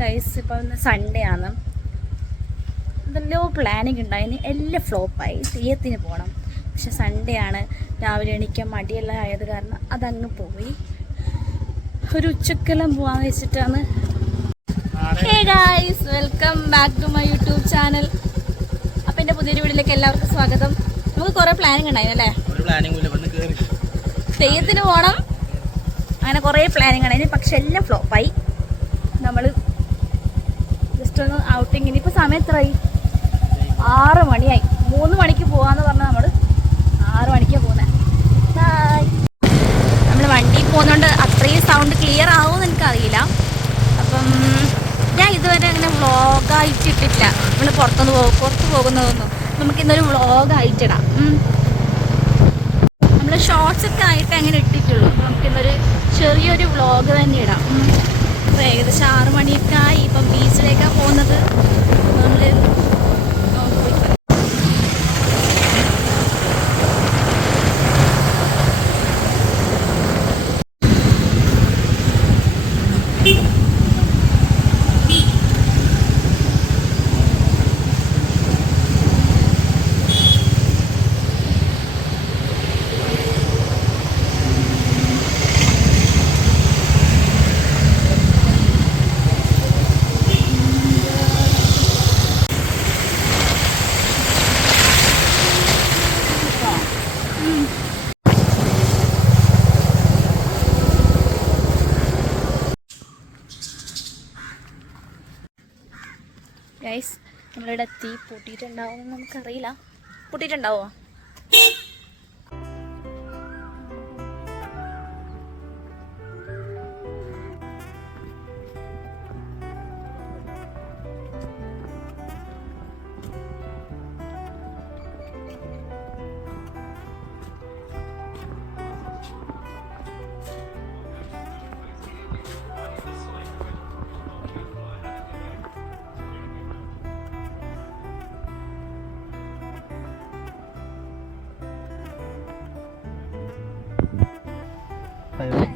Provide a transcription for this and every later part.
കൈസ് ഇപ്പോൾ ഇന്ന് സൺഡേ ആണ്. എന്തെല്ലോ പ്ലാനിങ് ഉണ്ടായിന്. എല്ലാം ഫ്ലോപ്പായി തെയ്യത്തിന് പോകണം പക്ഷെ സൺഡേ ആണ്. രാവിലെ എണീക്കാൻ മടിയെല്ലാം ആയത് കാരണം അതങ്ങ് പോയി. ഒരു ഉച്ചക്കെല്ലാം പോവാന്ന് വെച്ചിട്ടാണ്. Hey guys welcome back to my YouTube channel അപ്പം എന്റെ പുതിയൊരു വീട്ടിലേക്ക് എല്ലാവർക്കും സ്വാഗതം. നമുക്ക് കുറേ പ്ലാനിങ് ഉണ്ടായിരുന്നല്ലേ തെയ്യത്തിന് പോകണം അങ്ങനെ കുറേ പ്ലാനിങ് ഉണ്ടായിരുന്നു പക്ഷെ എല്ലാം ഫ്ലോപ്പായി നമ്മൾ ഒന്ന് ഔട്ടിങ് ഇനിയിപ്പോൾ സമയം എത്രയായി ആറ് മണിയായി. മൂന്ന് മണിക്ക് പോകാന്ന് പറഞ്ഞാൽ നമ്മൾ ആറ് മണിക്കാണ് പോകുന്നത് നമ്മൾ വണ്ടി പോകുന്നതുകൊണ്ട് അത്രയും സൗണ്ട് ക്ലിയർ ആവുമെന്ന് എനിക്കറിയില്ല. അപ്പം ഞാൻ ഇതുവരെ അങ്ങനെ വ്ളോഗായിട്ട് ഇട്ടിട്ടില്ല നമ്മൾ പുറത്തുനിന്ന് പോകും പുറത്ത് പോകുന്നതൊന്നും. നമുക്കിന്നൊരു വ്ളോഗായിട്ടിടാം നമ്മൾ ഷോർട്സ് ഒക്കെ ആയിട്ട് അങ്ങനെ ഇട്ടിട്ടുള്ളൂ. നമുക്കിന്നൊരു ചെറിയൊരു വ്ളോഗ് തന്നെ ഇടാം. അപ്പോൾ ഏകദേശം ആറ് മണിയൊക്കെ ആയി. ഇപ്പം ബീച്ചിലേക്കാണ് പോകുന്നത്. നമ്മൾ ഗൈസ് നമ്മളിവിടെ എത്തി. പൂട്ടിയിട്ടുണ്ടാവുമെന്ന് നമുക്കറിയില്ല. പൂട്ടിയിട്ടുണ്ടാവോ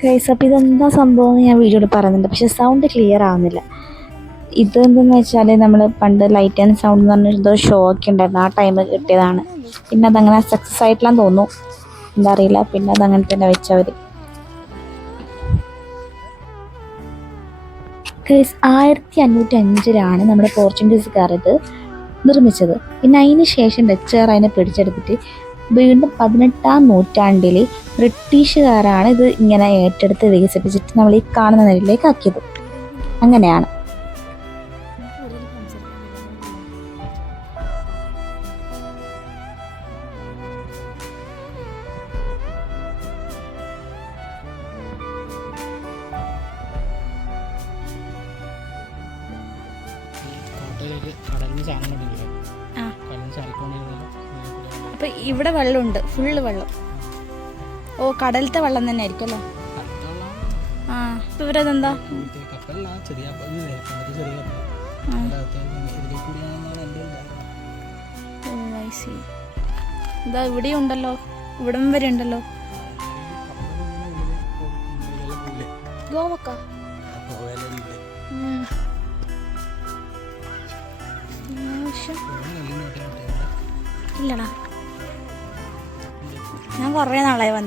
ഗൈസ് അപ്പോൾ ഇതെന്താ സംഭവം എന്ന് ഞാൻ വീഡിയോയിൽ പറയുന്നുണ്ട്. പക്ഷെ സൗണ്ട് ക്ലിയർ ആവുന്നില്ല. ഇതെന്തെന്ന് വെച്ചാൽ നമ്മൾ പണ്ട് ലൈറ്റ് ആൻഡ് സൗണ്ട് എന്ന് പറഞ്ഞ എന്തോ ഷോ ഒക്കെ ഉണ്ടായിരുന്നു. ആ ടൈമിൽ കിട്ടിയതാണ്. പിന്നെ അതങ്ങനെ സക്സസ് ആയിട്ടില്ലാന്ന് തോന്നുന്നു. എന്താ അറിയില്ല. പിന്നെ അതങ്ങനെ തന്നെ വെച്ചവർ ഗൈസ് ആയിരത്തി അഞ്ഞൂറ്റി അഞ്ചിലാണ് നമ്മുടെ പോർച്ചുഗീസുകാർ ഇത് നിർമ്മിച്ചത്. പിന്നെ അതിന് ശേഷം ഡച്ചുകാർ അതിനെ പിടിച്ചെടുത്തിട്ട് വീണ്ടും പതിനെട്ടാം നൂറ്റാണ്ടിലെ ബ്രിട്ടീഷുകാരാണ് ഇത് ഇങ്ങനെ ഏറ്റെടുത്ത് വികസിപ്പിച്ചിട്ട് നമ്മൾ ഈ കാണുന്ന നിലയിലേക്ക് ആക്കിയത്. അങ്ങനെയാണ്. അപ്പൊ ഇവിടെ വെള്ളമുണ്ട്. ഫുള്ള് വെള്ളം. ഓ കടലത്തെ വെള്ളം തന്നെ ആയിരിക്കും അല്ലേ? ആ ഇപ്പൊ ഇവരതെന്താ ഇത് ഇവിടെയും ഉണ്ടല്ലോ. ഇവിടം വരെ ഉണ്ടല്ലോ? ഗോവക്ക?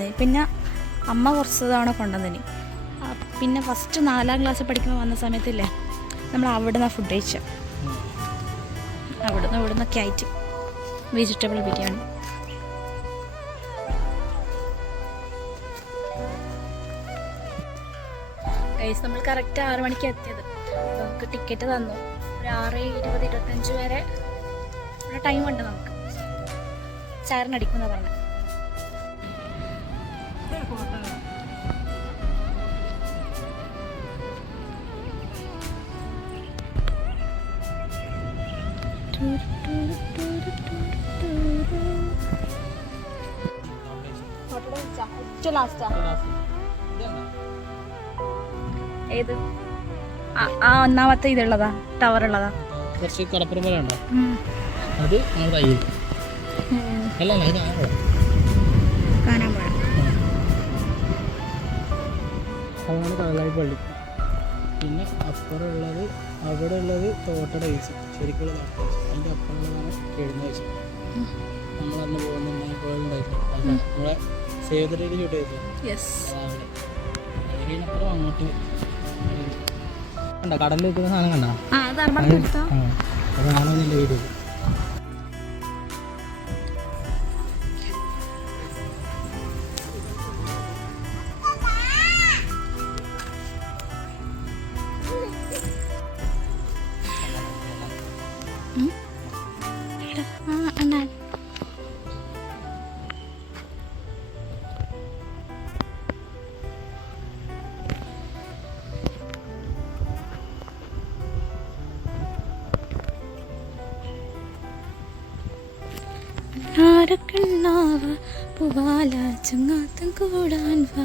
കുറേ വന്നേ പിന്നെ അമ്മ കുറച്ച് തവണ കൊണ്ടുവന്നിന്. പിന്നെ ഫസ്റ്റ് നാലാം ക്ലാസ് പഠിക്കുമ്പോൾ വന്ന സമയത്തില്ലേ നമ്മൾ അവിടെ നിന്നാണ് ഫുഡ് കഴിച്ചത്. അവിടുന്ന് ഇവിടുന്നൊക്കെ ആയിട്ട് വെജിറ്റബിൾ ബിരിയാണി. ഗൈസ് നമ്മൾ കറക്റ്റ് ആറ് മണിക്ക് എത്തിയത്. നമുക്ക് ടിക്കറ്റ് തന്നു. ഒരു ആറ് ഇരുപത് ഇരുപത്തഞ്ച് വരെ. ടൈം ഉണ്ട് നമുക്ക്. ചാറിനടിക്കുന്ന പറഞ്ഞു. ലാസ്റ്റാ ഇതാണ്. ഏത്? ആ ഒന്നാമത്തെ ഇതുള്ളതാ ടവർ ഉള്ളതാ കുറച്ച് കടപ്പുറം പോലെ ഉണ്ടോ അത് നമ്മുടെ തയ്യൽ അല്ല അല്ല ഇത് ആറോ കാണാൻ പോണം. അതാണ് കടലായി പള്ളി. പിന്നെ അപ്പുറമുള്ളത് അവിടെ ഉള്ളത് തോട്ടയുടെ വീസ് ശരിക്കുള്ള അതിന്റെ അപ്പുറമുള്ളതാണ് കിഴങ്ങ് വയസ്സ് നമ്മളന്ന് പോകുന്നുണ്ടെങ്കിൽ നമ്മളെ save the date shoot yes അവിടെ അങ്ങോട്ട് കണ്ട? കടലിൽ വെക്കുന്ന സാധനം കണ്ട? അതാണ് എന്റെ വീഡിയോ ആ അണ്ണാ ആരക്കണ്ണാവ പുവാല വാ.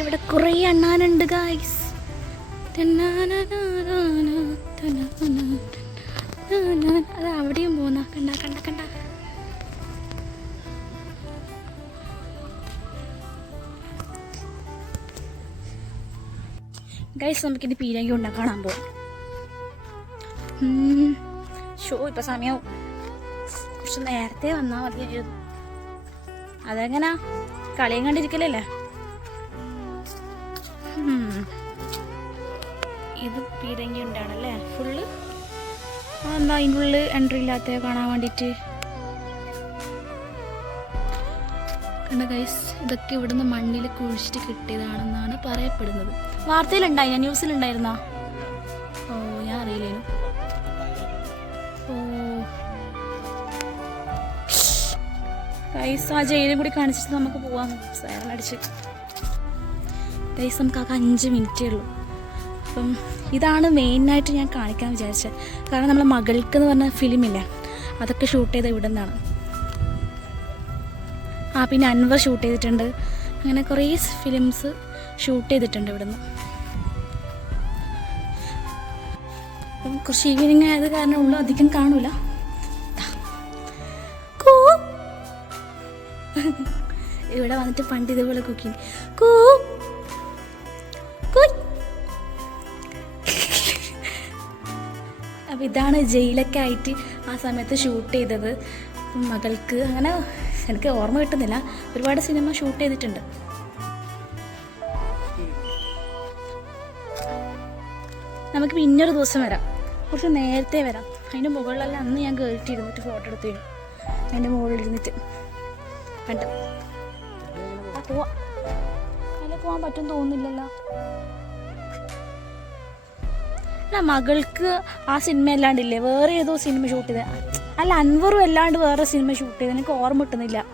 ഇവിടെ കുറേ അണ്ണാനുണ്ട് ഗൈസ് അത് അവിടെയും പോന്ന. കണ്ട കണ്ട കണ്ട. ഗൈസ് നമുക്കിത് പീരങ്കി ഉണ്ടാക്കാൻ പോകും. ഷോ ഇപ്പൊ സമയവും കുറച്ച് നേരത്തെ വന്നാ മതിയായിരുന്നു അതെങ്ങനാ? കളിയും കണ്ടിരിക്കലല്ലേ? ഇത് പീരങ്കി ഉണ്ടാണല്ലേ? ഫുള്ള്? എന്താ അതിന്റെ ഉള്ളിൽ എൻട്രി ഇല്ലാത്ത കാണാൻ വേണ്ടിട്ട് കണ്ട ഗൈസ് ഇതൊക്കെ ഇവിടുന്ന് മണ്ണിൽ കുഴിച്ചിട്ട് കിട്ടിയതാണെന്നാണ് പറയപ്പെടുന്നത്. വാർത്തയിലുണ്ടായി ന്യൂസിലുണ്ടായിരുന്നോ? ഗൈസ് ആ ജയിലും കൂടി കാണിച്ചിട്ട് നമുക്ക് പോവാം. സാരടിച്ച് ഗൈസ് നമുക്ക് ആകെ അഞ്ച് മിനിറ്റേ ഉള്ളൂ. അപ്പം ഇതാണ് മെയിനായിട്ട് ഞാൻ കാണിക്കാൻ വിചാരിച്ചത് കാരണം നമ്മളെ മകൾക്ക് എന്ന് പറഞ്ഞ ഫിലിമില്ല അതൊക്കെ ഷൂട്ട് ചെയ്ത ഇവിടെ നിന്നാണ് ആ പിന്നെ അൻവർ ഷൂട്ട് ചെയ്തിട്ടുണ്ട്. അങ്ങനെ കുറേ ഫിലിംസ് ഷൂട്ട് ചെയ്തിട്ടുണ്ട് ഇവിടുന്ന്. കുറച്ച് ഈവനിങ് ആയത് കാരണം ഉള്ളു അധികം കാണൂല. ഇവിടെ വന്നിട്ട് പണ്ട് ഇതുപോലെ കുക്കിങ് കൂ. കുയ്. അപ്പം ഇതാണ് ജയിലൊക്കെ ആയിട്ട് ആ സമയത്ത് ഷൂട്ട് ചെയ്തത്. മകൾക്ക് അങ്ങനെ എനിക്ക് ഓർമ്മ കിട്ടുന്നില്ല. ഒരുപാട് സിനിമ ഷൂട്ട് ചെയ്തിട്ടുണ്ട്. നമുക്ക് പിന്നൊരു ദിവസം വരാം. കുറച്ച് നേരത്തെ വരാം. അതിന്റെ മുകളിലെല്ലാം അന്ന് ഞാൻ കയറ്റി ഇരുന്നിട്ട് ഫോട്ടോ എടുത്തു കഴിഞ്ഞു അതിന്റെ മുകളിൽ ഇരുന്നിട്ട് കണ്ട്. പോവാ പോവാം. അതിൽ പോകാൻ പറ്റും തോന്നുന്നില്ലല്ലോ. മകൾക്ക് ആ സിനിമ അല്ലാണ്ടില്ലേ? വേറെ ഏതോ സിനിമ ഷൂട്ട് ചെയ്ത. അല്ല അൻവറും അല്ലാണ്ട് വേറെ സിനിമ ഷൂട്ട് ചെയ്ത്. എനിക്ക് ഓർമ്മ കിട്ടുന്നില്ല.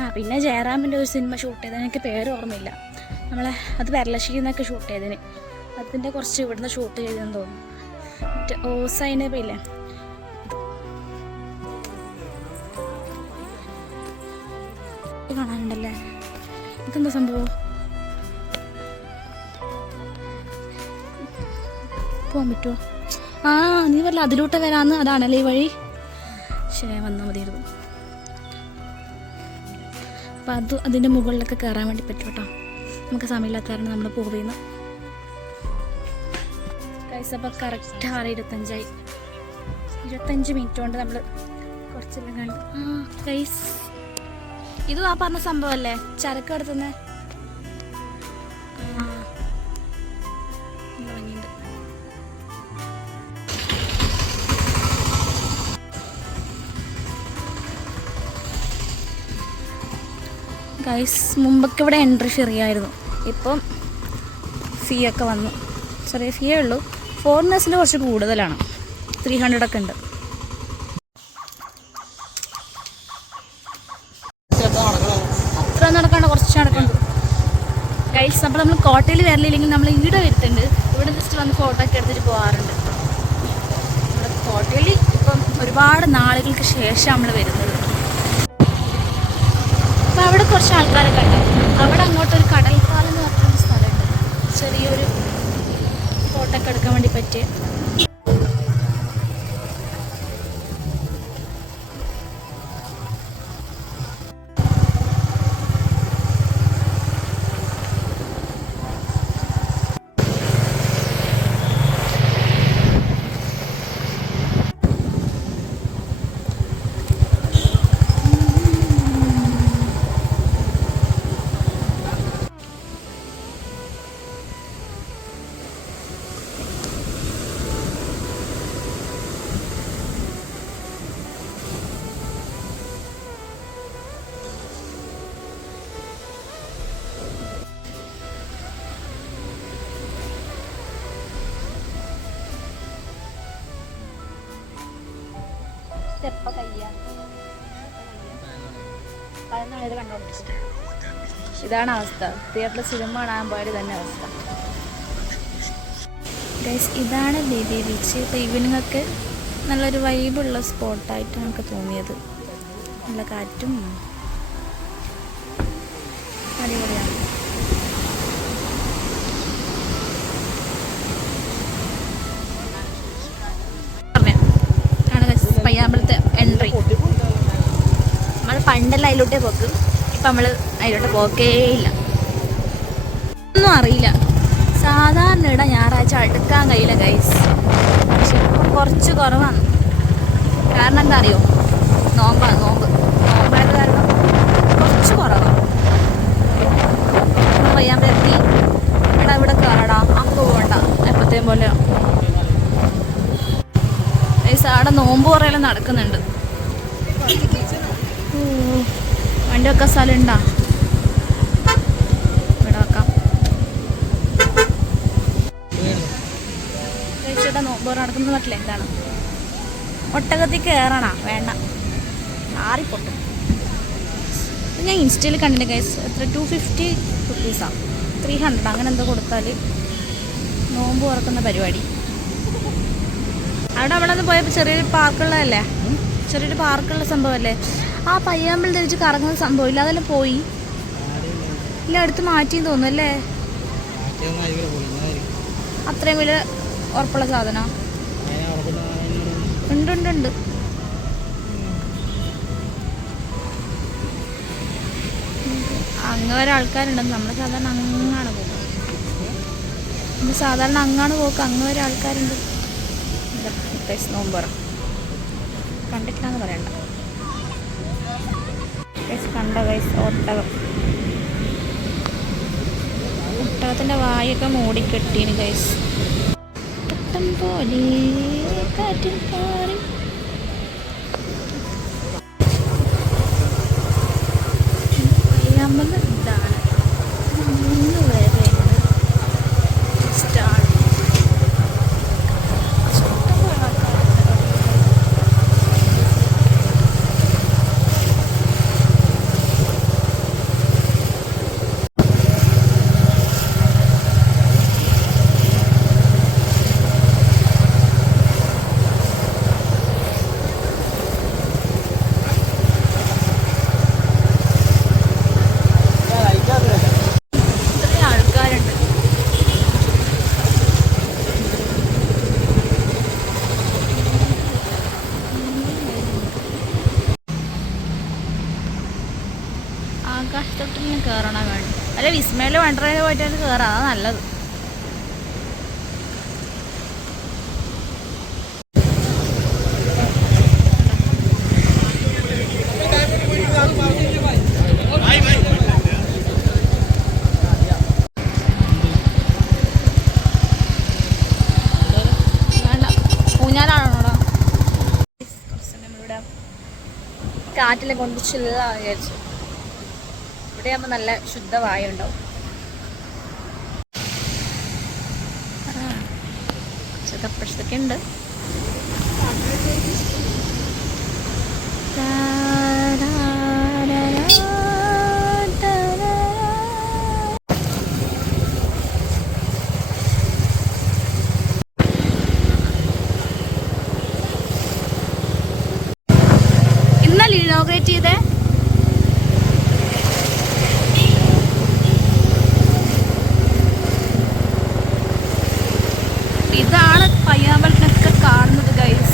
ആ പിന്നെ ജയറാമിന്റെ ഒരു സിനിമ ഷൂട്ട് ചെയ്തത് എനിക്ക് പേര് ഓർമ്മയില്ല. നമ്മളെ അത് നിന്നൊക്കെ ഷൂട്ട് ചെയ്തതിന് അതിന്റെ കുറച്ച് ഇവിടുന്ന് ഷൂട്ട് ചെയ്തെന്ന് തോന്നുന്നു. മറ്റേ ഓസൈനബ ഇത് കാണാനുണ്ടല്ലേ? ഇതെന്താ സംഭവം? പോകാൻ പറ്റുമോ ആ നീ പറഞ്ഞ അതിലൂട്ട് വരാന്ന്. അതാണല്ലേ ഈ വഴി? ശരി വന്നാൽ മതിയായിരുന്നു. അപ്പം അത് അതിന്റെ മുകളിലൊക്കെ കയറാൻ വേണ്ടി പറ്റും കേട്ടോ. നമുക്ക് സമയമില്ലാത്ത കാരണം നമ്മൾ പോവുന്ന. പൈസ അപ്പോൾ കറക്റ്റ് ആറ് ഇരുപത്തഞ്ചായി. ഇരുപത്തഞ്ച് മിനിറ്റ് കൊണ്ട് നമ്മൾ കുറച്ചെല്ലാം കണ്ടു. ആ കൈസ് ഇതും ആ പറഞ്ഞ സംഭവല്ലേ? ചരക്ക് ഭംഗിയുണ്ട് ഗൈസ് മുമ്പൊക്കെ ഇവിടെ എൻട്രി ഫ്രീ ആയിരുന്നു ഇപ്പം ഫീ ഒക്കെ വന്നു. ചെറിയ ഫീയേ ഉള്ളൂ. ഫോറിനേഴ്സിന് കുറച്ച് കൂടുതലാണ്. ത്രീ ഹൺഡ്രഡ് ഒക്കെ ഉണ്ട്. അത്ര നടക്കാണ്ട് കുറച്ച് നടക്കണ്ട് ഗൈസ് അപ്പോൾ നമ്മൾ കോട്ടയിൽ വരലില്ലെങ്കിൽ നമ്മൾ ഈടെ വരുത്തുണ്ട് ഇവിടെ ജസ്റ്റ് വന്ന് ഫോട്ടോ ഒക്കെ എടുത്തിട്ട് പോകാറുണ്ട് നമ്മുടെ കോട്ടയിൽ ഇപ്പം ഒരുപാട് നാളുകൾക്ക് ശേഷം നമ്മൾ വരുന്നത്. അപ്പം അവിടെ കുറച്ച് ആൾക്കാരൊക്കെ ഉണ്ട്. അവിടെ അങ്ങോട്ടൊരു കടൽപ്പാലം എന്ന് പറഞ്ഞൊരു സ്ഥലമുണ്ട്. ചെറിയൊരു ഫോട്ടോ ഒക്കെ എടുക്കാൻ വേണ്ടി പറ്റിയ ഇത് എപ്പോൾ ഇതാണ് അവസ്ഥ. തിയേറ്ററിൽ സിനിമ കാണാൻ പോയത് തന്നെ അവസ്ഥ. ഗൈസ് ഇതാണ് ബേബി ബീച്ച്. ഇപ്പോൾ ഈവനിങ് ഒക്കെ നല്ലൊരു വൈബുള്ള സ്പോട്ടായിട്ട് നമുക്ക് തോന്നിയത്. നല്ല കാറ്റും അടിപൊളിയാണ്. നമ്മൾ അതിലോട്ടേ പോക്കും. ഇപ്പം നമ്മൾ അതിലോട്ട് പോക്കേ ഇല്ല. ഒന്നും അറിയില്ല. സാധാരണ ഇട ഞായറാഴ്ച അടുക്കാൻ കഴിയില്ല ഗൈസ് പക്ഷെ ഇപ്പം കുറച്ച് കുറവാണ്. കാരണം എന്താ അറിയോ? നോമ്പാണ് നോമ്പ്. നോമ്പായത് കാരണം കുറച്ച് കുറവാണ് പയ്യാൻ പറ്റി. എടാ ഇവിടെ കയറടാ അങ്ങ് പോകണ്ട എപ്പോഴത്തേം പോലെ ഗൈസ് അവിടെ നോമ്പ് കുറയെല്ലാം നടക്കുന്നുണ്ട്. വണ്ടി വെക്കാൻ സ്ഥലം ഉണ്ടോ ഇവിടെ വെക്കാം. കഴിച്ചിട്ട് നോമ്പോറ് നടക്കുന്ന പറ്റില്ല എന്താണ്? വേണ്ട. ആറിപ്പൊട്ടും ഞാൻ ഇൻസ്റ്റയിൽ കണ്ടിട്ട് ഗൈസ് എത്ര? ടു ഫിഫ്റ്റി റുപ്പീസാണ് ത്രീ ഹൺഡ്രഡ് അങ്ങനെ എന്തോ കൊടുത്താൽ നോമ്പ് തുറക്കുന്ന പരിപാടി. അവിടെ അവിടെ നിന്ന് പോയപ്പോൾ ചെറിയൊരു പാർക്കുള്ളതല്ലേ? ചെറിയൊരു പാർക്കുള്ള സംഭവമല്ലേ ആ പയ്യാമ്പിൾ ധരിച്ച് കറങ്ങുന്ന ഇല്ല. അതെല്ലാം പോയി. ഇല്ല അടുത്ത് മാറ്റിന്ന് തോന്നുന്നു അല്ലേ? അത്രയും വലിയ ഉറപ്പുള്ള സാധന ഉണ്ട് ഉണ്ട് ഉണ്ട്. അങ്ങ് വരെ ആൾക്കാരുണ്ടെന്ന് നമ്മൾ സാധാരണ അങ്ങാണ് പോകുന്നത് സാധാരണ അങ്ങാണ് പോക്ക്. അങ്ങ് വരെ ആൾക്കാരുണ്ട് നോമ്പറ കണ്ടിട്ടില്ലാന്ന് പറയണ്ട. ഗൈസ് കണ്ട ഗൈസ് ഒട്ടകം. ഒട്ടകത്തിന്റെ വായൊക്കെ മൂടിക്കെട്ടീന് ഗൈസ് പട്ടം പോലെ കാറ്റിൽ പാറി. പയ്യാമ്പലം ഇതാണ് മൂന്ന് വരെയുണ്ട് സ്റ്റാർ ഇഷ്ടംപോലെ ആൾക്കാരുണ്ട്. ഇത്രയും ആൾക്കാരുണ്ട് ആകാശത്തൊട്ടിന് കയറണ വേണം അല്ല വിസ്മയിൽ വണ്ടറയിൽ പോയിട്ട് കയറാം അതാ നല്ലത്. കാറ്റിലെ കൊണ്ട് ചില്ലാ വിചാരിച്ചു ഇവിടെ ആകുമ്പോൾ നല്ല ശുദ്ധവായു ഉണ്ട് ഇന്നല്ലേ ഇനോഗ്രേറ്റ് ചെയ്തേ ഇതാണ് പയ്യാമ്പലത്തിനൊക്കെ കാണുന്നത് ഗൈസ്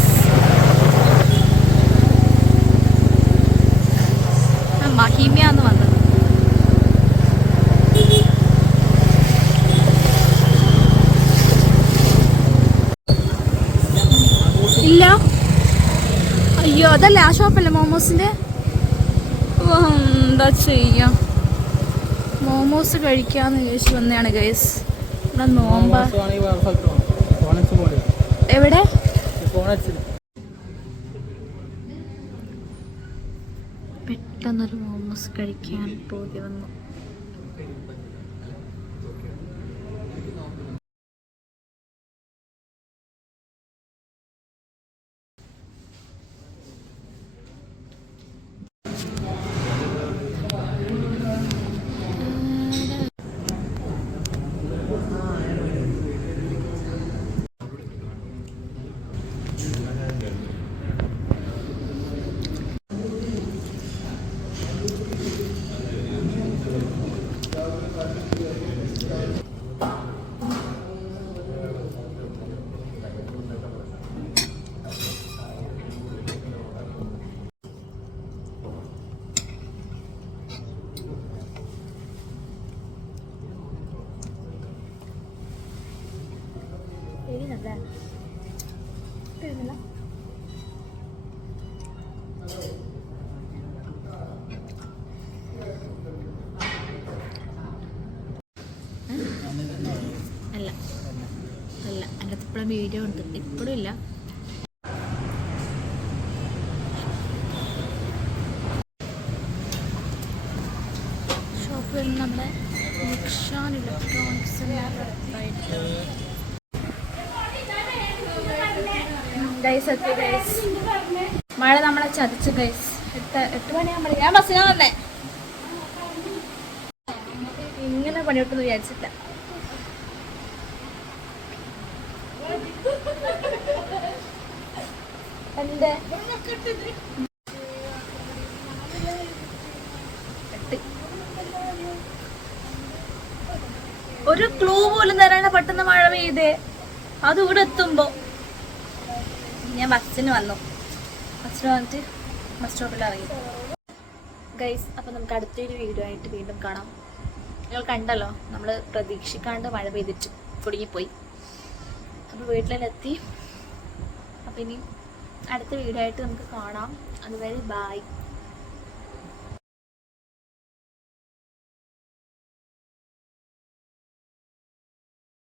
മഹിമയാന്ന് വന്നത് ഇല്ല അയ്യോ അതല്ലേ ആ ഷോപ്പല്ലേ മോമോസിന്റെ? എന്താ ചെയ്യാം? മോമോസ് കഴിക്കാന്ന് ചോദിച്ചു വന്നതാണ് ഗൈസ് ഇവിടെ നോമ്പ. എവിടെ? പെട്ടെന്നൊരു മോമോസ് കഴിക്കാൻ പോതി വന്നു. എരി നല്ല അല്ല അല്ല എന്റെ ഇപ്പോഴും വീഡിയോ ഉണ്ട് ഇപ്പോഴും ഇല്ല. ഷോപ്പിൽ നമ്മുടെ നിക്ഷാൻ ഇലക്ട്രോണിക്സിന്റെ മഴ നമ്മളെ ചതിച്ചു ഗൈസ് എട്ട് എട്ട് മണിയാകുമ്പോൾ ഞാൻ ബസ്സിനാ വന്നേ. ഇങ്ങനെ പണിയോട്ടെന്ന് വിചാരിച്ചില്ല എന്റെ ഒരു ക്ലൂ പോലും തരാണ് പെട്ടെന്ന് മഴ പെയ്തേ. അത് ഇവിടെ എത്തുമ്പോ. ഞാൻ ബസ്സിന് വന്നു. ബസ്സിന് വന്നിട്ട് ബസ് സ്റ്റോപ്പിൽ ഇറങ്ങി. ഗൈസ് അപ്പം നമുക്ക് അടുത്തൊരു വീഡിയോ ആയിട്ട് വീണ്ടും കാണാം. നിങ്ങൾ കണ്ടല്ലോ നമ്മൾ പ്രതീക്ഷിക്കാണ്ട് മഴ പെയ്തിട്ട് കുടുങ്ങിപ്പോയി. അപ്പോൾ വീട്ടിലെത്തി. അപ്പം ഇനി അടുത്ത വീഡിയോ ആയിട്ട് നമുക്ക് കാണാം. അതുവരെ ബായ്